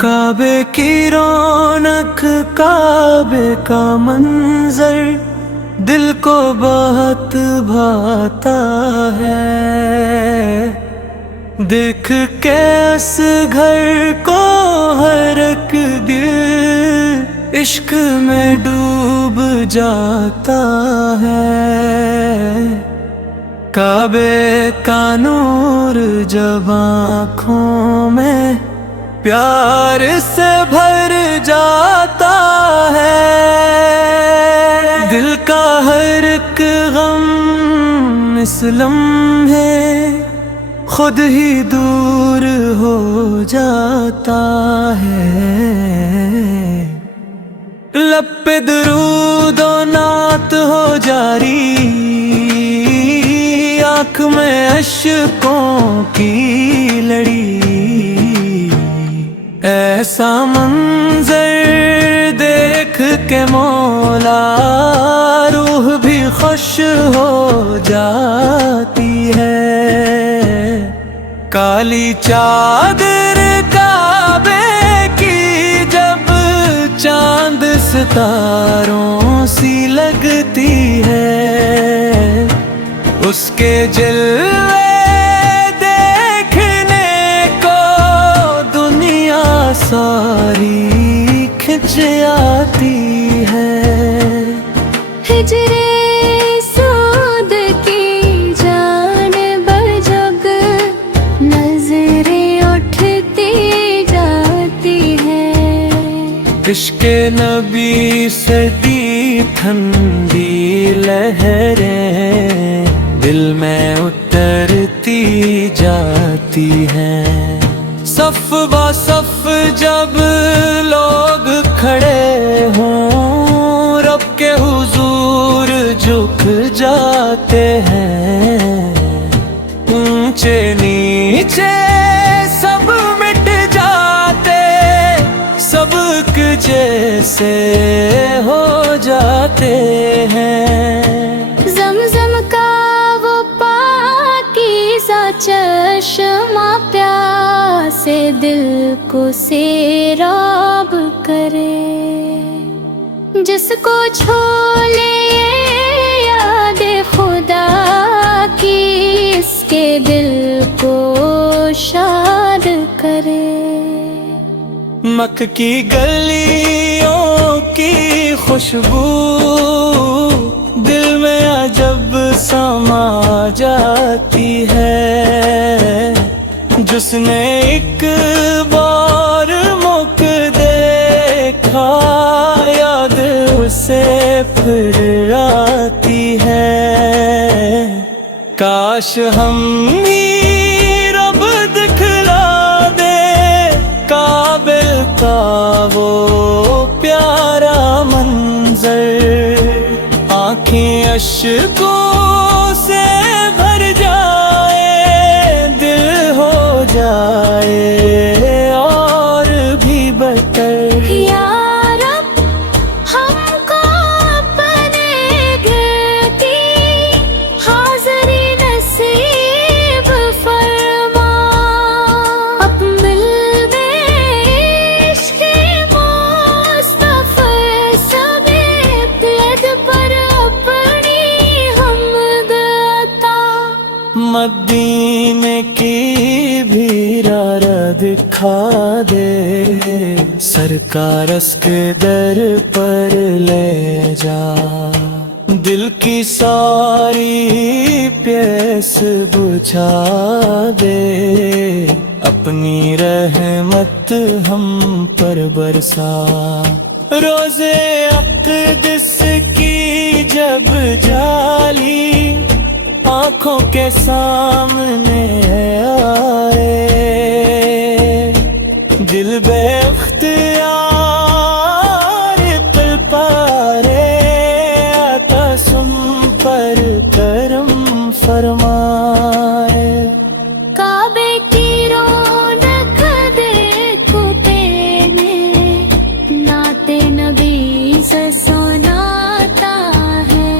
کعبے کی رونق، کعبے کا منظر دل کو بہت بھاتا ہے۔ دیکھ کے اس گھر کو ہر ایک دل عشق میں ڈوب جاتا ہے۔ کعبے کا نور جب آنکھوں میں پیار سے بھر جاتا ہے، دل کا ہر ایک غم اس لمحے خود ہی دور ہو جاتا ہے۔ لب پہ درود و نعت ہو جاری، آنکھ میں اشکوں کی لڑی، ایسا منظر دیکھ کے مولا روح بھی خوش ہو جاتی ہے۔ کالی چادر کعبے کی جب چاند ستاروں سی لگتی ہے، اس کے جلوے دیکھنے کو دنیا ساری کھنچ آتی ہے۔ ہجرے سود کی جانب جب نظریں اٹھتی جاتی ہے، عشق نبی سے دی ٹھنڈی لہریں دل میں اترتی جاتی ہیں۔ صف با صف جب لوگ کھڑے ہوں، رب کے حضور جھک جاتے ہیں۔ اونچے نیچے سب مٹ جاتے، سبق جیسے ہو جاتے ہیں۔ زمزم کا وہ پاکیزہ چشمہ پیاسے دل کو سیراب کرے، جس کو چھو لے یاد خدا کی، اس کے دل کو شاد کرے۔ مکہ کی گلیوں کی خوشبو دل میں عجب سما جاتی ہے، جس نے ایک بار مک دیکھا یاد اسے پھر آتی ہے۔ کاش ہم ہی رب دکھلا دے کعبے کا وہ پیارا منظر، آنکھیں اشکوں سے بھر جائے، دل ہو جائے اور بھی بہتر۔ یا رب ہم کو اپنے گھر کی حاضری نصیب فرما، اب مل میں عشق مصطفیٰ سب ابلد پر اپنی حمد عطا۔ مدینے کی بھی رارا دکھا دے، سرکار اس کے در پر لے جا، دل کی ساری پیاس بجھا دے، اپنی رحمت ہم پر برسا۔ روزے اقدس کی جب جالی آنکھوں کے سامنے آئے، دل بے اختیار پل پارے، آقا سن پر کرم فرمائے۔ کعبے کی رونق دیکھو پینے، نعت نبی سے سناتا ہے،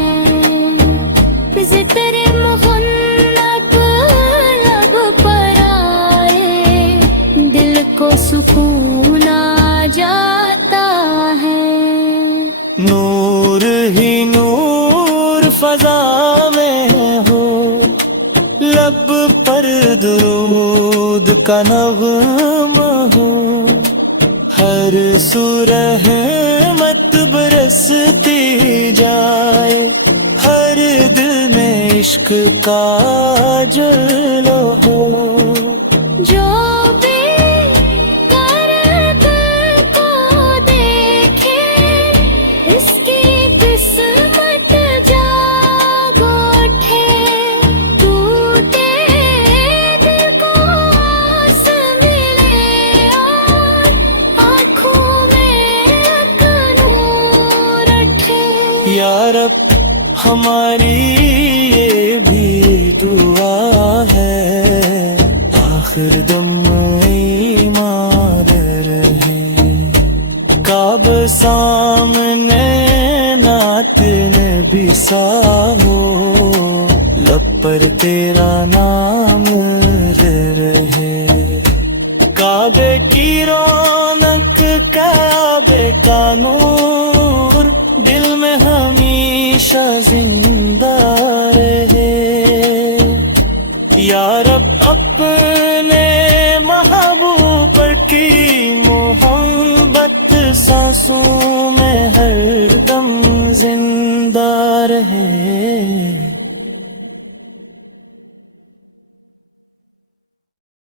ذکر محنت لب پر آئے، دل کو سکون فضا میں ہو، لب پر درود کا نغمہ ہو، ہر سو رحمت برستی جائے، ہر دل میں عشق کا جلوہ ہو۔ جو بھی کرب کو دیکھے اس کی قسمت جاگ اٹھے، ٹوٹے دل کو آس ملے اور آنکھوں میں ایک نور اٹھے۔ یا رب ہماری یہ بھی دعا ہے، آخر دم ایمان رہے، کعبہ سامنے نعت نبی سا ہو، لب پر تیرا نام رہے، کعبے کی رونق کعبے کا نور دل میں ہمیشہ زندہ رہے۔ یا رب اپنے محبوب کی محبت سانسوں میں ہر دم زندہ رہے۔